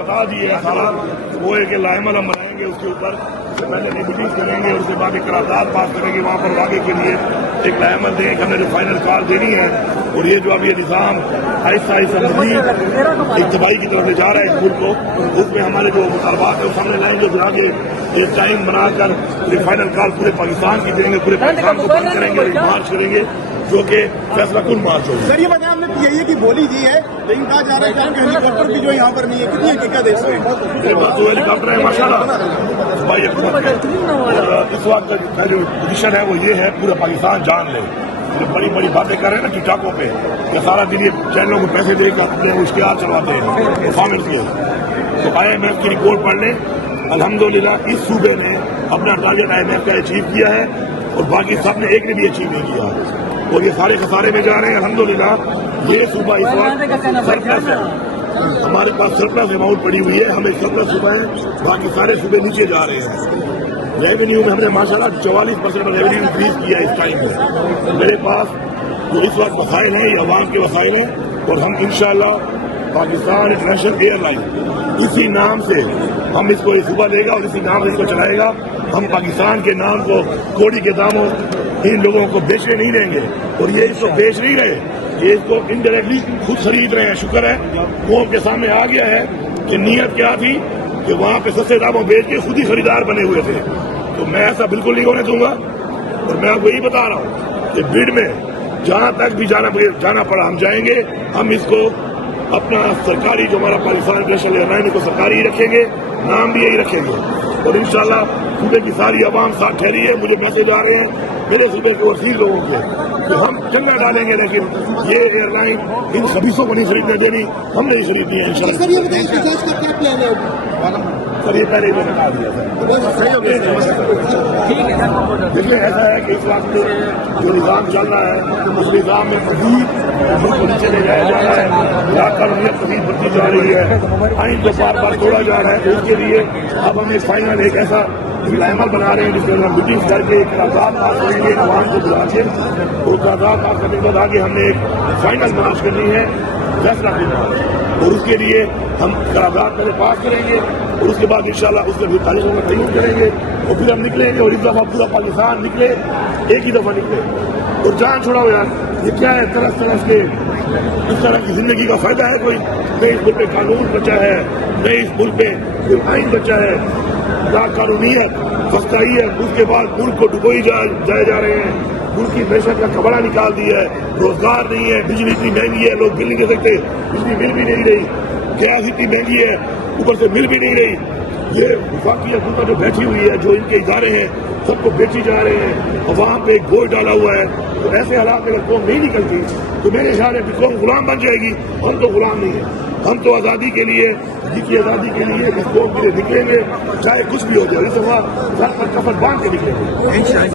बता दी है सारा, वो है कि लाइमल हम बनाएंगे, उसके ऊपर उससे पहले मीटिंग करेंगे, उसके बाद एक करारदाद पास करेंगे, वहाँ पर आगे के लिए एक लाइमल देंगे कि हमें जो फाइनल कॉल देनी है। और ये जो अभी ये निज़ाम आहिस्ता आहिस्ता मज़ीद इज्तिमाई की तरफ से जा रहा है इस मुल्क को, उसमें हमारे जो मुतालबात है वो सामने लाएंगे, फिर आगे एक टाइम बनाकर फाइनल कॉल पूरे पाकिस्तान की देंगे, पूरे पाकिस्तान को बंद करेंगे, मार्च करेंगे जो कि फैसला कुन मार्च होगा। सर ये बताया आपने पीआईए की बोली दी है, लेकिन कहा जा रहा है कि आपके हेलीकॉप्टर भी जो यहाँ पर नहीं है, कितनी हकीकत है इसमें? मेरे पास तो हेलीकॉप्टर है माशाल्लाह, भाई इस वक्त का जो पोजीशन है वो ये है, पूरा पाकिस्तान जान ले। जो बड़ी बड़ी बातें कर रहे हैं ना टिकटॉकों पे, ये सारा दिन ये चैनलों को पैसे देकर अपने इश्तिहार चलवाते हैं परफॉर्मेंस के। तो IMF की रिपोर्ट पढ़ लें, अल्हम्दुलिल्लाह इस सूबे ने अपना टारगेट IMF का अचीव किया है और बाकी सब ने एक ने भी अचीव नहीं किया, और ये सारे खसारे में जा रहे हैं। अल्हम्दुलिल्लाह ये सूबा इस वक्त सरप्लस है, हमारे पास सरप्लस अमाउंट पड़ी हुई है, हमें सरप्लस सूबा है, बाकी सारे सूबे नीचे जा रहे हैं। रेवेन्यू में हमने माशाल्लाह 44% रेवेन्यू इंक्रीज किया इस टाइम में। मेरे पास जो इस वक्त वसाइल हैं ये अवाम के वसाइल हैं, और हम इंशाअल्लाह पाकिस्तान इंटरनेशनल एयरलाइन इसी नाम से हम इसको ये सूबा देगा और इसी नाम से इसको चलाएगा। हम पाकिस्तान के नाम को कोड़ी के दामों इन लोगों को बेचने नहीं देंगे, और ये इसको बेच नहीं रहे, ये इसको इनडायरेक्टली खुद खरीद रहे हैं। शुक्र है कौम के सामने आ गया है कि नीयत क्या थी कि वहाँ पे सस्ते दामों बेच के खुद ही खरीदार बने हुए थे। तो मैं ऐसा बिल्कुल नहीं होने दूंगा, और मैं आपको यही बता रहा हूँ कि बिड में जहाँ तक भी जाना पड़ा हम जाएंगे। हम इसको अपना सरकारी जो हमारा पाकिस्तान इंटरनेशनल एयरलाइन को सरकारी ही रखेंगे, नाम भी यही रखेंगे, और इंशाल्लाह सूबे की सारी आवाम साथ ठहरी है। मुझे मैसेज आ रहे हैं मेरे सूबे के वसील लोगों के कि हम चंदा डालेंगे, लेकिन ये एयरलाइन इन खबीसों को नहीं खरीदने देनी, हम नहीं खरीदनी है इंशाल्लाह। सर ये बताइए बजाज का क्या प्लान है? सर ये पहले ही मैंने बता दिया था। देखिए ऐसा है कि इस वक्त जो निज़ाम चल रहा है उस निज़ाम में मज़ीद मुल्क नीचे ले जाया जा रहा है, कानूनियत मज़ीद बढ़ती जा रही है, आइन को बार बार तोड़ा जा रहा है। उसके लिए अब हम एक फाइनल एक ऐसा लाइमल बना रहे हैं जिसके हम मीटिंग करके एक करारदाद पास करेंगे, अवाम को बुला के, और करारदाद पास करने के बाद आगे हमने एक फाइनल मार्च करनी है फैसला लेना, और उसके लिए हम करारदाद पहले पास करेंगे, और उसके बाद इंशाल्लाह उसके भी तारीखों में तयन करेंगे, और फिर हम निकलेंगे, और इस दफा पूरा पाकिस्तान निकले, एक ही दफा निकले। और जान छोड़ाओ यार, ये क्या है तरस तरस के इस तरह की जिंदगी का फायदा है कोई? नहीं इस मुल्क पे कानून बचा है, नहीं इस मुल्क पे कोई आइन बचा है, ना कानूनियत फस्ताई है। उसके बाद मुल्क को डुबोई जाए जा रहे हैं, मुल्क की मैशत का कबड़ा निकाल दिया है, रोजगार नहीं है, बिजली इतनी महंगी है लोग बिल नहीं दे सकते, बिजली मिल भी नहीं रही, गैस इतनी महंगी है ऊपर से मिल भी नहीं रही। ये वफाकी हुकूमत जो बैठी हुई है, जो इनके इदारे हैं सबको बेची जा रहे हैं, और वहाँ पे एक बोझ डाला हुआ है। तो ऐसे हालात में अगर कौम नहीं निकलती तो मेरे ख्याल है कि कौम गुलाम बन जाएगी। हम तो गुलाम नहीं है, हम तो आज़ादी के लिए, जी की आज़ादी के लिए इस कौम के लिए निकलेंगे, चाहे कुछ भी हो जाए। इस दफा सर पर कफन बांध के निकलेंगे।